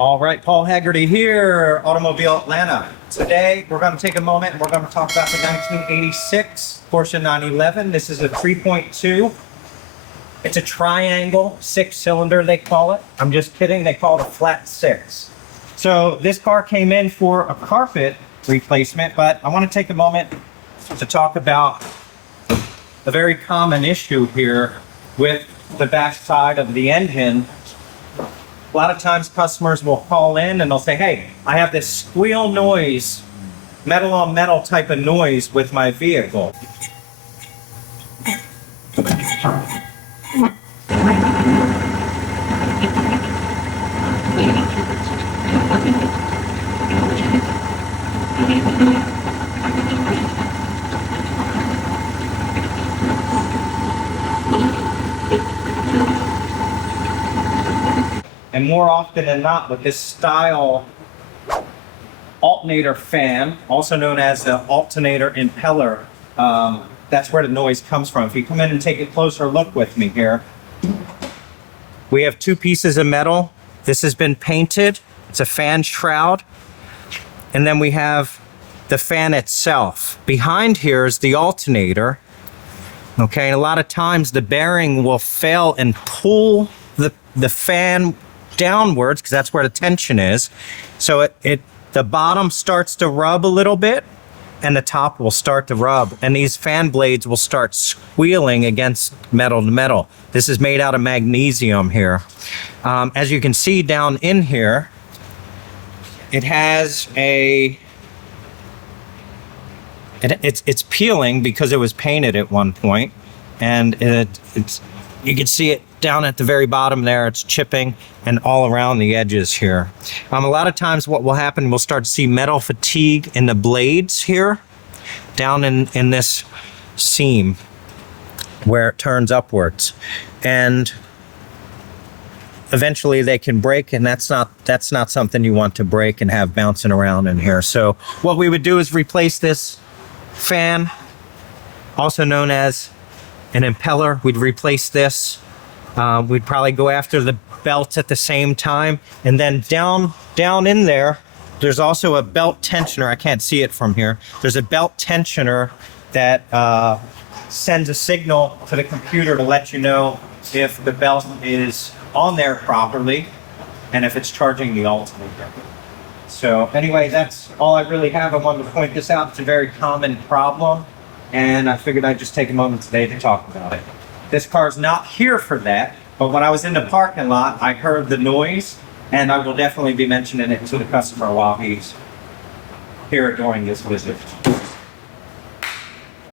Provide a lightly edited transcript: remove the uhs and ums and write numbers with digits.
All right, Paul Haggerty here, Automobile Atlanta. Today, we're going to take a moment and we're going to talk about the 1986 Porsche 911. This is a 3.2. It's a triangle, 6-cylinder, they call it. I'm just kidding, they call it a flat 6. So this car came in for a carpet replacement, but I want to take a moment to talk about a very common issue here with the back side of the engine. A lot of times customers will call in and they'll say, hey, I have this squeal noise, metal on metal type of noise with my vehicle. And more often than not, with this style alternator fan, also known as the Alternator Impeller, that's where the noise comes from. If you come in and take a closer look with me here, we have two pieces of metal. This has been painted. It's a fan shroud. And then we have the fan itself. Behind here is the alternator. Okay, and a lot of times the bearing will fail and pull the fan downwards because that's where the tension is. So the bottom starts to rub a little bit and the top will start to rub, and these fan blades will start squealing against metal to metal. This is made out of magnesium here. As you can see down in here, it has it's peeling because it was painted at one point, and you can see it down at the very bottom there. It's chipping and all around the edges here. A lot of times what will happen, we'll start to see metal fatigue in the blades here, down in this seam where it turns upwards. And eventually they can break, and that's not something you want to break and have bouncing around in here. So what we would do is replace this fan, also known as an impeller. We'd replace this. We'd probably go after the belts at the same time, and then down in there, there's also a belt tensioner. I can't see it from here. There's a belt tensioner that sends a signal to the computer to let you know if the belt is on there properly and if it's charging the alternator. So anyway, that's all I really have. I wanted to point this out. It's a very common problem, and I figured I'd just take a moment today to talk about it. This car's not here for that, but when I was in the parking lot, I heard the noise, and I will definitely be mentioning it to the customer while he's here during this visit.